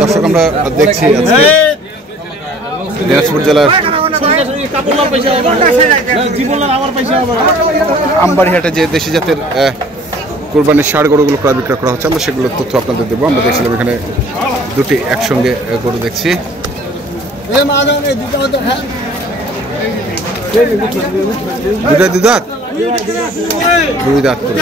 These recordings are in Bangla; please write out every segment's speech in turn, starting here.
দর্শক আমরা দেখছি আজকে দিনাজপুর জেলার আমবাড়িহাটে যে দেশি জাতের কোরবানির ষাঁড় গরুগুলো ক্রয় বিক্রয় করা হচ্ছে, আমরা সেগুলোর তথ্য আপনাদের দেবো। আমরা দেখছিলাম এখানে দুটি একসঙ্গে গরু দেখছি। দুটাই দুই দাঁত, দুই দাঁত করে।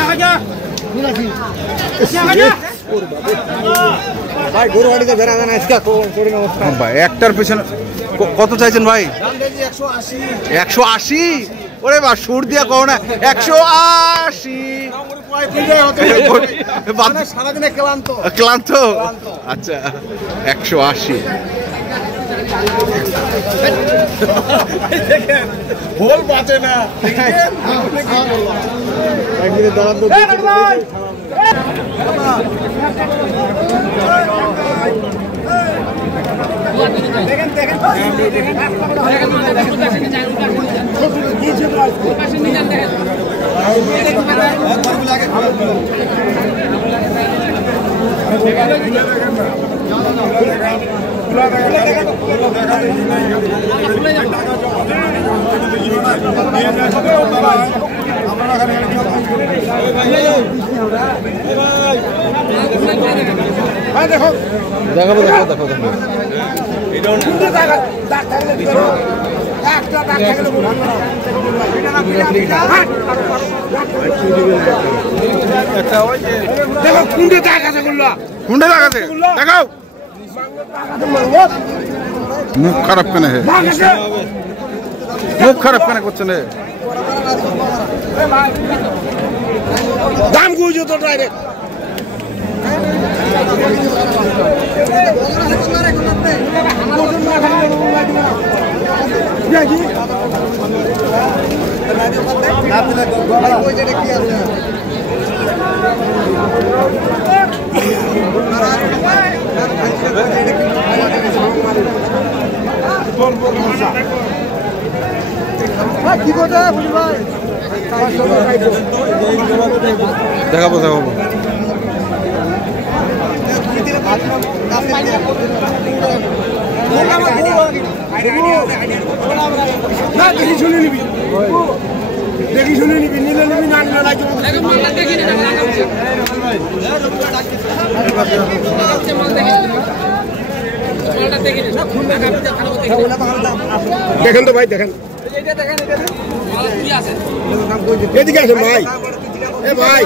ভাই একটার পেছনে কত চাইছেন ভাই? 180। ওরে বা সুর দিয়া কও না, 180। সারাদিনে ক্লান্ত। আচ্ছা 180। ভোল বাঁচে না। মুখ খারাপ কেন? মুখ খারাপ কেন করছেন? দাম গুঁজো তো ডাইরেক্ট। দেখাবো দেখি শুনে নিবি, নিলে নিবি, না নিলে লাগবে। দেখেন তো ভাই, দেখেন এদিকে আসেন ভাই। ভাই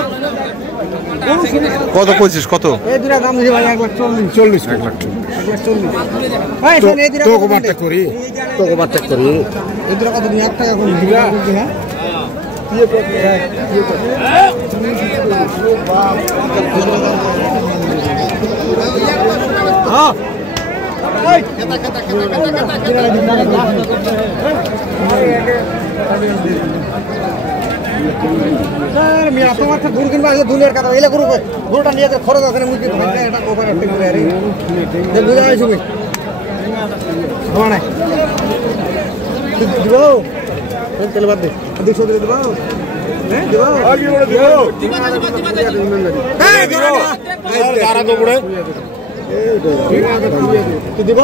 কত কইছিস? কত? এই দুটা দাম দিছি ভাই 1,40,000। 1,40,000 তোকে বারটা করি। এই দুটা কত দিন? 1 টাকা করে দিবা। হ্যাঁ তোমার গরু কিনবা দুনিয়ার কথা এলে গরুটা নিয়ে খরচ আছে না মুরগি তেলে বাদ দে 200 দিয়ে দেবো। দিব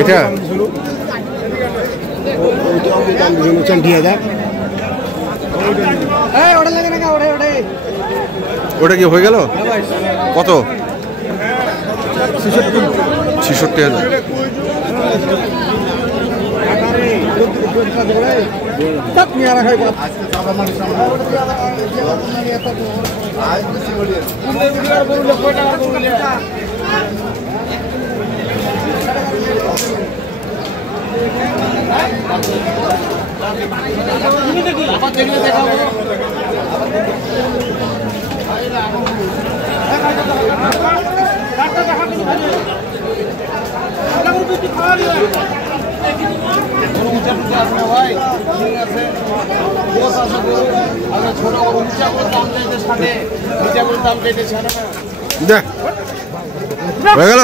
এটা ওটা কি হয়ে গেল? কত? 66,000। দেখ হয়ে গেল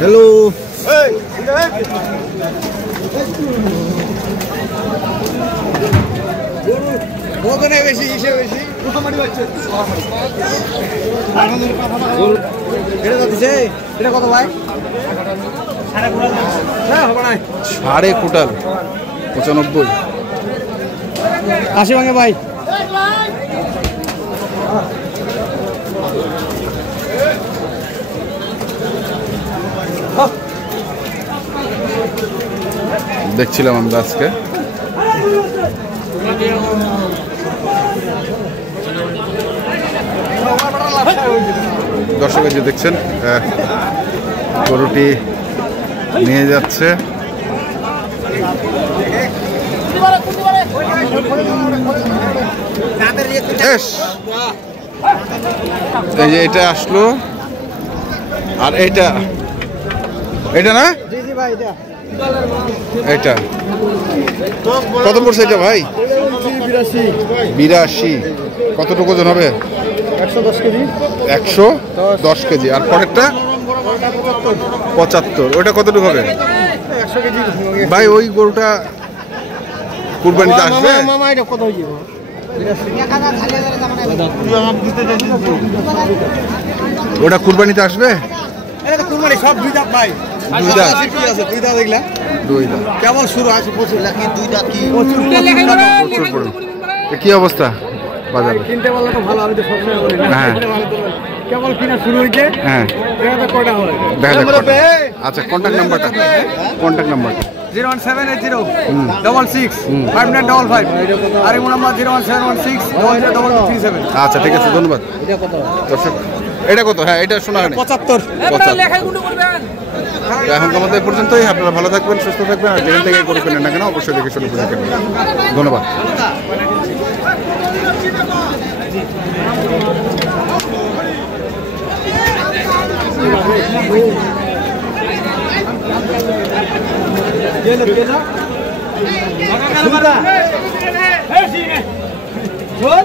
হ্যালো বেশি বেশি এটা কত ভাই? সাড়ে কোটাল 95 80 ভাঙে ভাই। দেখছিলাম আমরা আজকে দর্শক যে দেখছেন গরুটি নিয়ে যাচ্ছে এই যে এটা আসলো আর এটা না এটা কত পড়ছে এটা ভাই? 82 কতটুকু ওজন হবে? 110 কেজি। 110 কেজি। আর পরেরটা 75। ওটা কতটুকু হবে? 100 কেজি ভাই ওই গরুটা কুরবানিতে আসবে? মামা এটা কত হইছে? ওটা কুরবানিতে আসবে? এটা তো কুরবানি সব দুই দাঁত ভাই। দুই দাঁত কি আছে? দুই দাঁত দেখলা? দুই দাঁত কেবল শুরু আছে প্রচুর লাকি দুই দাঁত কি প্রচুর পড়ে। কি অবস্থা বাজারে? কিনতে বললে তো ভালো, আমি তো সবসময় বলি না। হ্যাঁ কেবল কিনা শুরু হইছে। হ্যাঁ এটা তো কয়টা হয়? দেখা যাক। আচ্ছা কন্টাক্ট নাম্বারটা 01780 66 5955 আর এই নাম্বার 01716 002237। আচ্ছা ঠিক আছে ধন্যবাদ। এটা কত? দর্শক এটা কত? হ্যাঁ এটা শোনা হয়নি। 75। এখন আমাদের পর্যন্তই। আপনারা ভালো থাকবেন, সুস্থ থাকবেন, আর যেখান থেকে করে ফেলেন না কেন অবশ্যই দেখে শুনে বুঝে থাকবেন। ধন্যবাদ। শোন